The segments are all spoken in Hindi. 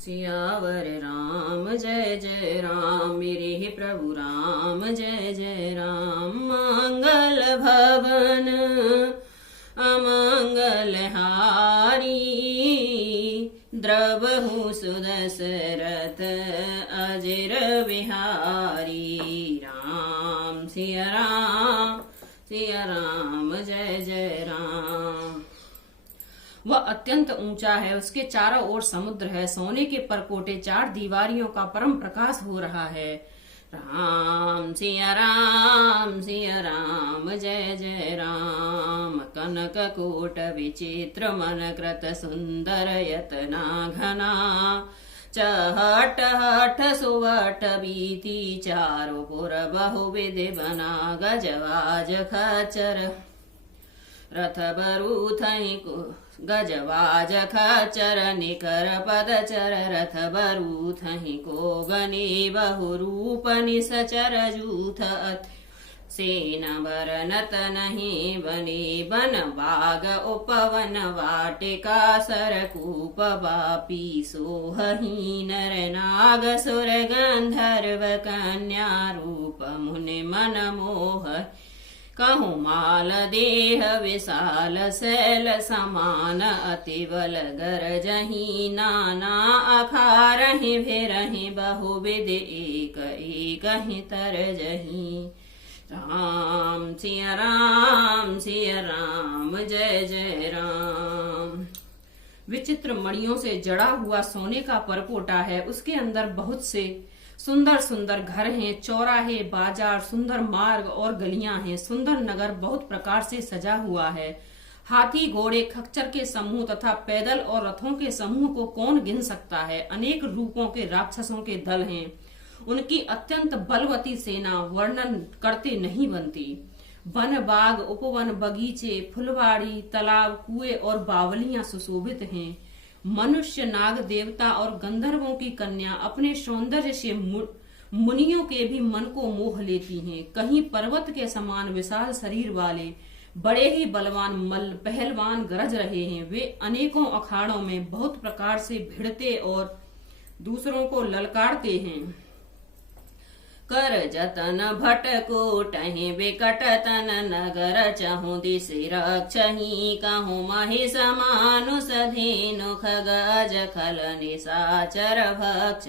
सियावर राम जय जय राम, मेरे हे प्रभु राम जय जय राम। मंगल भवन अमंगल हारी, द्रवहु सुदशरथ अजिर बिहारी। राम सिया राम जय जय राम। वह अत्यंत ऊंचा है, उसके चारों ओर समुद्र है, सोने के परकोटे चार दीवारियों का परम प्रकाश हो रहा है। राम सिया राम जय जय राम। कनक कोट विचित्र मन कृत सुंदर यतना घना, चहट हठ सुवट बीती चारों पुर बहुविधि बना। गजवाज खच्चर रथ बरूथहि को, गजवाज खच्चर निकर पदचर रथ बरूथहि को। गने बहु रूप निसचर जूथ सेन बरनत नहीं बने। बन बाग उपवन वाटिका सरकूप बापी सोहही नर नाग सुर गंधर्व कन्या रूप मुनि मन मोह। कहूँ माल देह विशाल शैल समान, अति बल गरजहि नाना अखारहि भिरहि। बहुविधि एक एक ही तरजहि। राम सिया राम जय जय राम। विचित्र मणियों से जड़ा हुआ सोने का परपोटा है, उसके अंदर बहुत से सुंदर सुंदर घर हैं, चौराहे, बाजार, सुंदर मार्ग और गलियां हैं। सुंदर नगर बहुत प्रकार से सजा हुआ है। हाथी घोड़े खच्चर के समूह तथा पैदल और रथों के समूह को कौन गिन सकता है। अनेक रूपों के राक्षसों के दल हैं, उनकी अत्यंत बलवती सेना वर्णन करते नहीं बनती। वन बाग उपवन बगीचे फुलवाड़ी तालाब कुएं और बावलियां सुशोभित हैं। मनुष्य नाग देवता और गंधर्वों की कन्या अपने सौंदर्य से मुनियों के भी मन को मोह लेती हैं। कहीं पर्वत के समान विशाल शरीर वाले बड़े ही बलवान मल्ल पहलवान गरज रहे हैं। वे अनेकों अखाड़ों में बहुत प्रकार से भिड़ते और दूसरों को ललकारते हैं। कर जतन भटकोटहि विकट तन नगर, चहु दिशि रक्षहि कहूँ महिष मानुष धेनु खगज खल निशाचर भक्ष।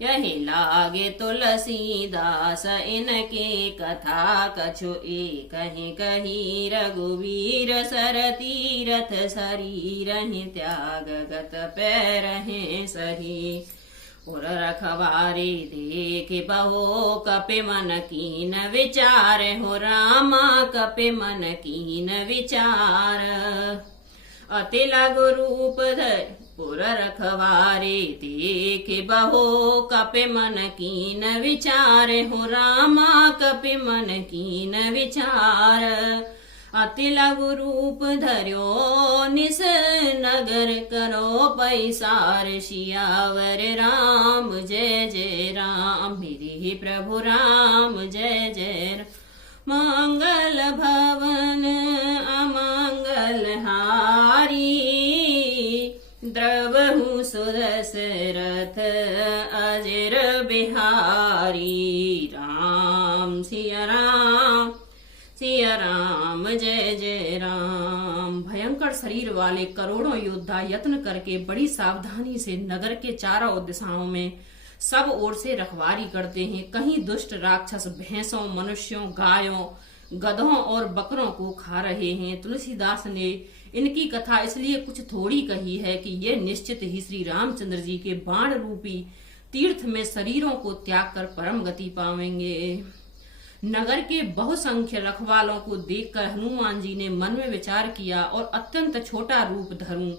यही लागे तुलसीदास इनके कथा, कछु एक ही कही रघुवीर सर तीरथ शरीर त्याग गत पैरहि सही। और रखवारी देख बहो कपि मन कीन विचार, हो रामा कपि मन कीन विचार। अति लघु रूप धर पुर रखवारी देख बहो कपि मन कीन विचार, हो रामा कपि मन कीन विचार। अति लघु रूप धर्यो निस नगर, करो पैसार सियावर राम जय जय राम। मेरे प्रभु राम जय जय राम। मंगल भवन अमंगल हारी, द्रवहु सुदशरथ अजिर बिहारी। राम सिया राम जय जय राम। भयंकर शरीर वाले करोड़ों योद्धा यत्न करके बड़ी सावधानी से नगर के चारों दिशाओं में सब ओर से रखवारी करते हैं। कहीं दुष्ट राक्षस भैंसों मनुष्यों गायों गधों और बकरों को खा रहे हैं। तुलसीदास ने इनकी कथा इसलिए कुछ थोड़ी कही है कि ये निश्चित ही श्री रामचंद्र जी के बाण रूपी तीर्थ में शरीरों को त्याग कर परम गति पावेंगे। नगर के बहुसंख्य रखवालों को देखकर हनुमान जी ने मन में विचार किया और अत्यंत छोटा रूप धरूं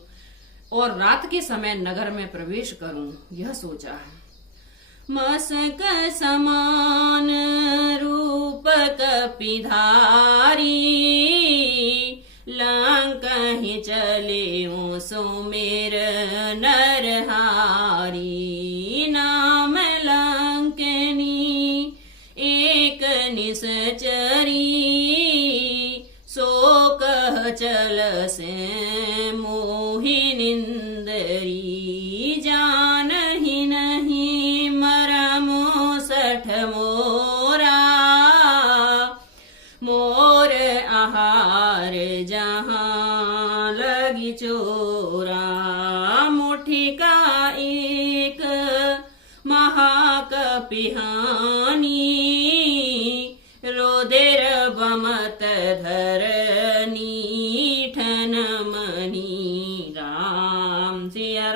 और रात के समय नगर में प्रवेश करूं, यह सोचा। मसक समान रूप कपिधारी, लंकहि चले सुमेर नरहारी। नाम लंकनी एक निसचरी, सो कह चल से मोहि निंदरी। जान लगी चोरा, मुट्ठी का एक महाकपिहानी, रोदेर बमत धरनी ठन मनी। राम सिया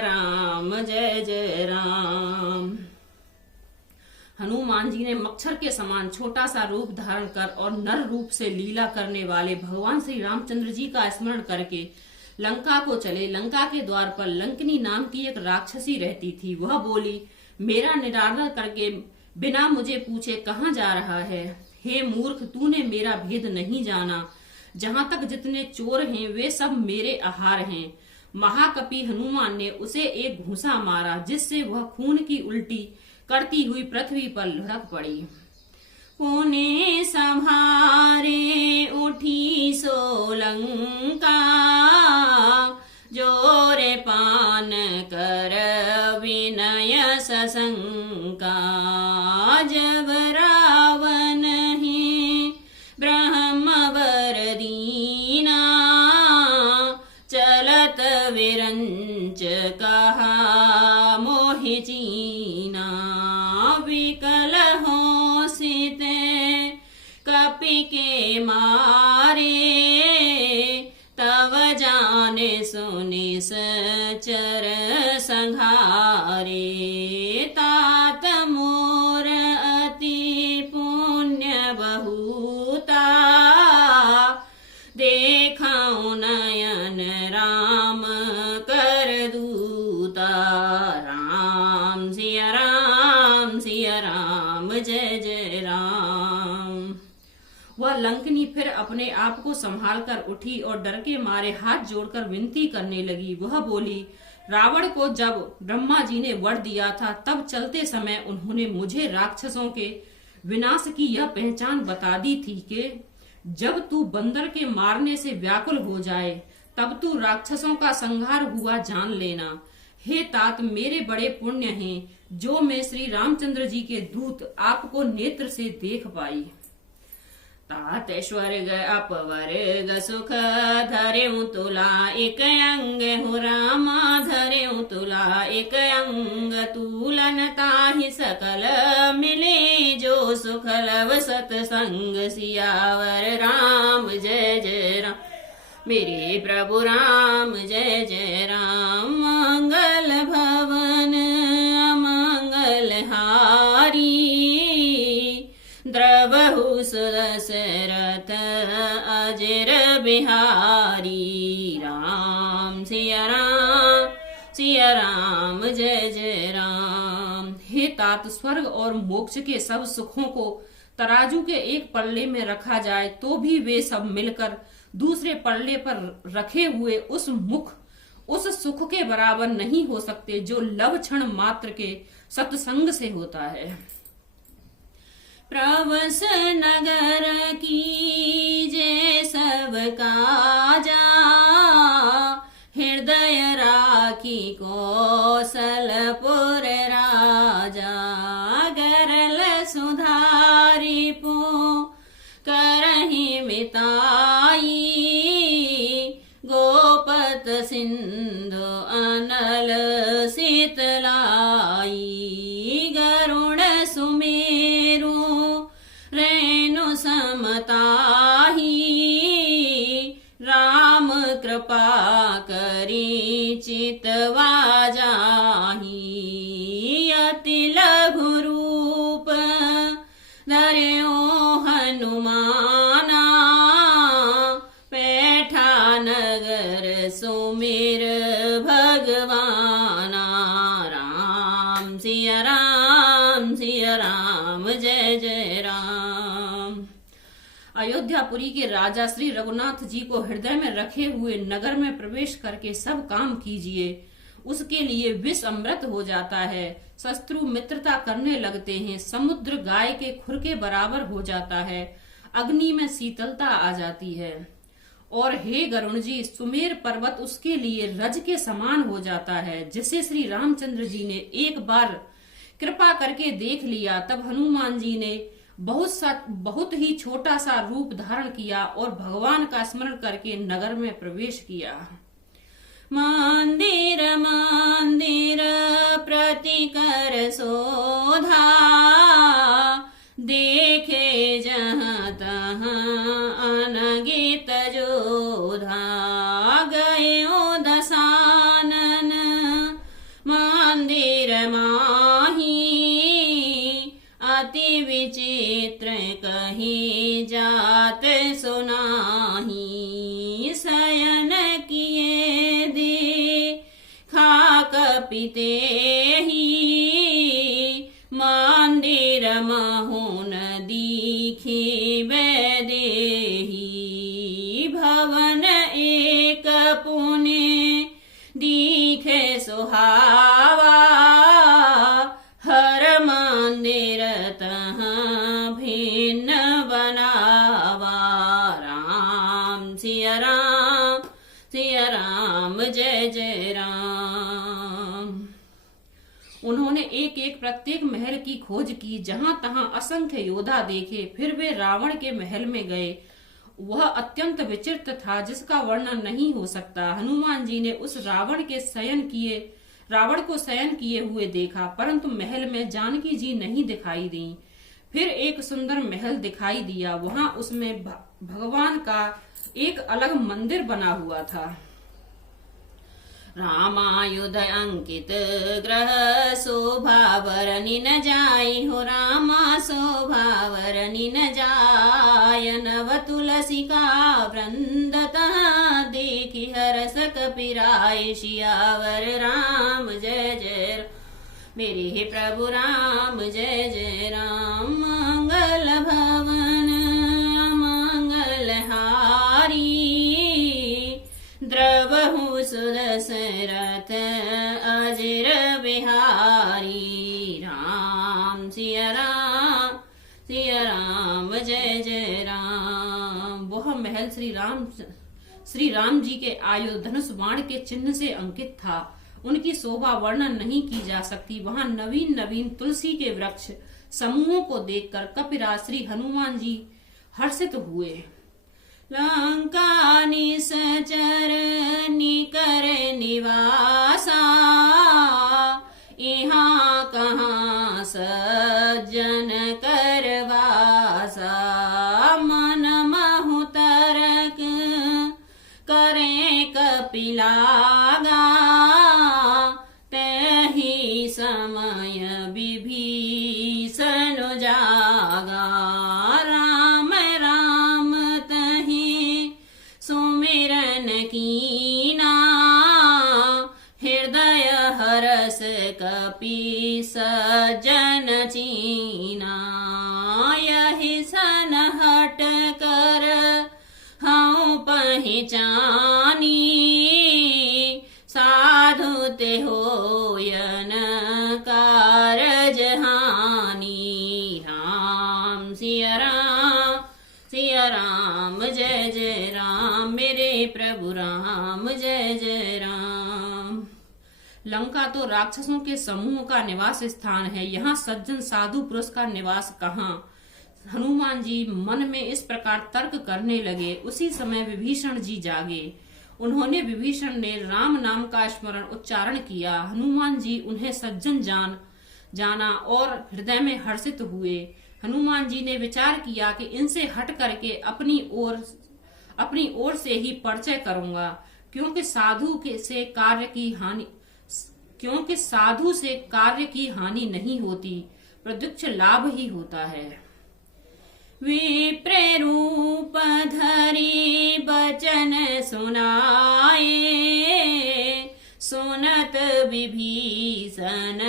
राम जय जय राम। हनुमान जी ने मच्छर के समान छोटा सा रूप धारण कर और नर रूप से लीला करने वाले भगवान श्री रामचंद्र जी का स्मरण करके लंका को चले। लंका के द्वार पर लंकनी नाम की एक राक्षसी रहती थी। वह बोली, मेरा निरादर करके बिना मुझे पूछे कहाँ जा रहा है? हे मूर्ख, तूने मेरा भेद नहीं जाना। जहां तक जितने चोर हैं वे सब मेरे आहार हैं। महाकपि हनुमान ने उसे एक घूंसा मारा, जिससे वह खून की उल्टी करती हुई पृथ्वी पर लुढ़क पड़ी। पुणे संभारे उठी सोलंका, जोरे पान कर विनय सशंका। जब रावण ही ब्रह्मवर दीना, चलत विरंच कहा मोहि चीना। विकल हो सीते कपि के मारे, तव जाने सुनि सचर संघारे। तात मोर अति पुण्य बहुता, देखाऊं नयन राम कर दूता। राम सिया राम जय जय राम। वह लंकनी फिर अपने आप को संभाल कर उठी और डर के मारे हाथ जोड़कर विनती करने लगी। वह बोली, रावण को जब ब्रह्मा जी ने वर दिया था, तब चलते समय उन्होंने मुझे राक्षसों के विनाश की यह पहचान बता दी थी कि जब तू बंदर के मारने से व्याकुल हो जाए, तब तू राक्षसों का संहार हुआ जान लेना। हे तात, मेरे बड़े पुण्य हैं जो मैं श्री रामचंद्र जी के दूत आपको नेत्र से देख पाई। तात स्वर्ग अपवर्ग सुख धरेऊ तुला, एक अंग हो रामा धरेऊ तुला। एक अंग तूलन ताहि सकल मिले, जो सुख लव सतसंग सियावर। राम जय जय राम मेरे प्रभु राम जय जय राम। मंगल भवन अमंगल हारी, द्रवहु सुदशरथ अजर बिहारी। राम सिया राम जय जय राम। हे तात, स्वर्ग और मोक्ष के सब सुखों को तराजू के एक पल्ले में रखा जाए तो भी वे सब मिलकर दूसरे पल्ले पर रखे हुए उस सुख के बराबर नहीं हो सकते जो लव क्षण मात्र के सत्संग से होता है। प्रवस नगर की जय सब काजा, हृदय राखी कौशलपुर राजा। गरल सुधारी पो करहि मिताई, गोपत सिंधु अनल शीतलाई। गरुण सुमेरु रेणु समताही, राम कृपा करी चितवा जाही। अति लघु रूप धर्यो हनुमाना, पैठा नगर सुमिर भगवाना। राम सिया राम जय जय राम। अयोध्यापुरी के राजा श्री रघुनाथ जी को हृदय में रखे हुए नगर में प्रवेश करके सब काम कीजिए। उसके लिए विष अमृत हो जाता है, शत्रु मित्रता करने लगते हैं, समुद्र गाय के खुर के बराबर हो जाता है, अग्नि में शीतलता आ जाती है। और हे गरुण जी, सुमेर पर्वत उसके लिए रज के समान हो जाता है। जिसे श्री रामचंद्र जी ने एक बार कृपा करके देख लिया, तब हनुमान जी ने बहुत ही छोटा सा रूप धारण किया और भगवान का स्मरण करके नगर में प्रवेश किया। मंदिर मंदिर प्रतिकर शोधा, देखे जहाँ तहाँ अनगित जोधा, गयो दशानन मंदिर माही, अति विचित्र कही जात सुनाही, शयन किए दे खाक पिते ही, मंदिर महुन दीखी देही, भवन एक पुण्य दीखे सुहावा, हर मंदिर तहाँ भिन्न बनावा। राम सिया राम, सिया राम, जय जय राम। उन्होंने एक एक प्रत्येक महल की खोज की, जहां तहां असंख्य योद्धा देखे। फिर वे रावण के महल में गए। वह अत्यंत विचित्र था, जिसका वर्णन नहीं हो सकता। हनुमान जी ने उस रावण को शयन किए हुए देखा, परंतु महल में जानकी जी नहीं दिखाई दी। फिर एक सुंदर महल दिखाई दिया, वहां उसमें भगवान का एक अलग मंदिर बना हुआ था। रामायुध अंकित ग्रह, शोभा वरनि न जाई हो, रामा शोभा वरनि न जाय। नव तुलसी का वृंद तहाँ देखी, हरस कपिराय सियावर। राम जय जय मेरे हे प्रभु राम, जय जय राम। मंगल भवन मंगल हारी, द्रवहु सुदशरथ अजर बिहारी। राम सिया राम, सिया राम, जय जय राम। वह महल श्री राम जी के आयु धनुष बाण के चिन्ह से अंकित था। उनकी शोभा वर्णन नहीं की जा सकती। वहां नवीन नवीन तुलसी के वृक्ष समूहों को देखकर कपिराज श्री हनुमान जी हर्षित हुए। लंका निसचर निकर निवासा, यहाँ कहाँ सज्जन करवासा। मन महु तरक करे कपिलागा, तही समय विभीषण जागा। राम राम तही सुमिरन कीना, हृदय हरस कपि सज्जन चीना। यही सन हट कर हूँ पहचानी, साधु ते होयन कारज हानि। राम सिया राम, सिया राम, जय जय राम। मेरे प्रभु राम, जय जय राम। लंका तो राक्षसों के समूह का निवास स्थान है, यहाँ सज्जन साधु पुरुष का निवास कहाँ। हनुमान जी मन में इस प्रकार तर्क करने लगे। उसी समय विभीषण जी जागे। उन्होंने विभीषण ने राम नाम का स्मरण उच्चारण किया। हनुमान जी उन्हें सज्जन जाना और हृदय में हर्षित हुए। हनुमान जी ने विचार किया कि इनसे हट करके अपनी ओर से ही परिचय करूंगा, क्योंकि साधु से कार्य की हानि नहीं होती, प्रत्यक्ष लाभ ही होता है। विप्र रूप धरि बचन सुनाए, सुनत विभीषण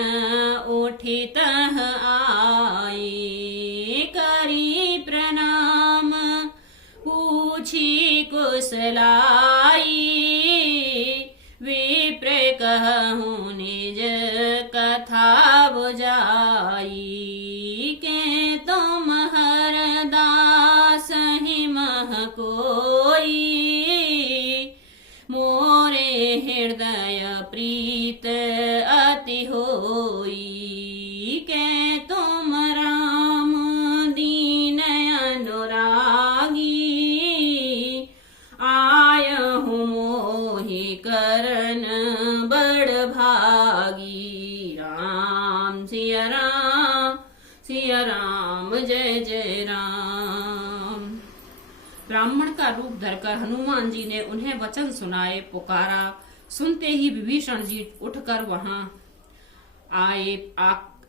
उठित आए। करी प्रणाम पूछी कुशलाई, विप्र कहूँ निज कथा बुझाई। के तुम हरदास ही मह कोई, मोरे हृदय प्रीत अति होई। के तुम राम दी धरकर हनुमान जी ने उन्हें वचन सुनाए, पुकारा। सुनते ही विभीषण जी उठकर वहां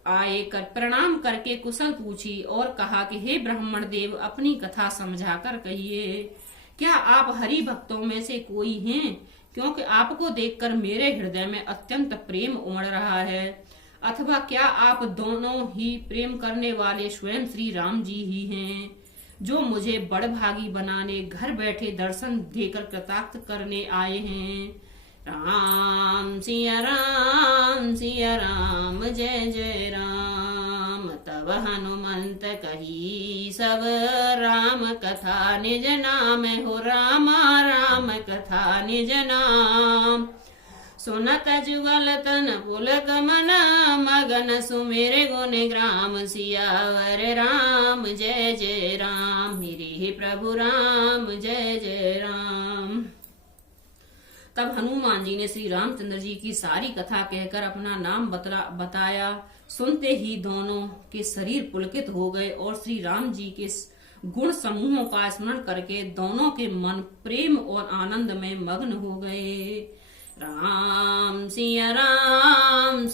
आए कर प्रणाम करके कुशल पूछी और कहा कि हे ब्राह्मण देव, अपनी कथा समझाकर कहिए। क्या आप हरि भक्तों में से कोई हैं? क्योंकि आपको देखकर मेरे हृदय में अत्यंत प्रेम उमड़ रहा है। अथवा क्या आप दोनों ही प्रेम करने वाले स्वयं श्री राम जी ही हैं, जो मुझे बड़भागी बनाने घर बैठे दर्शन देकर कृतार्थ करने आए हैं? राम सिया राम सिया राम, जय जय राम। तब हनुमंत कही सब राम कथा, निज नाम हो रामा राम कथा निज नाम। सुनत जुगल तन पुलक मन, मगन सुमेर गुण ग्राम। सियावर राम जय जय राम, मेरे प्रभु राम जय जय राम। तब हनुमान जी ने श्री रामचंद्र जी की सारी कथा कहकर अपना नाम बताया। सुनते ही दोनों के शरीर पुलकित हो गए और श्री राम जी के गुण समूहों का स्मरण करके दोनों के मन प्रेम और आनंद में मग्न हो गए। राम सिया राम,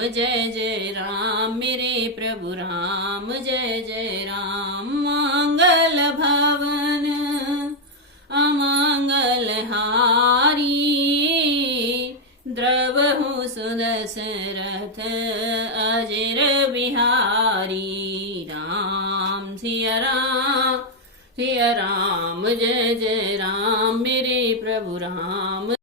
जय जय राम, मेरे प्रभु राम जय जय राम। मंगल भवन अमंगल हारी, द्रवहु सुदशरथ अजर बिहारी। राम सिया राम जय जय राम, मेरे प्रभु राम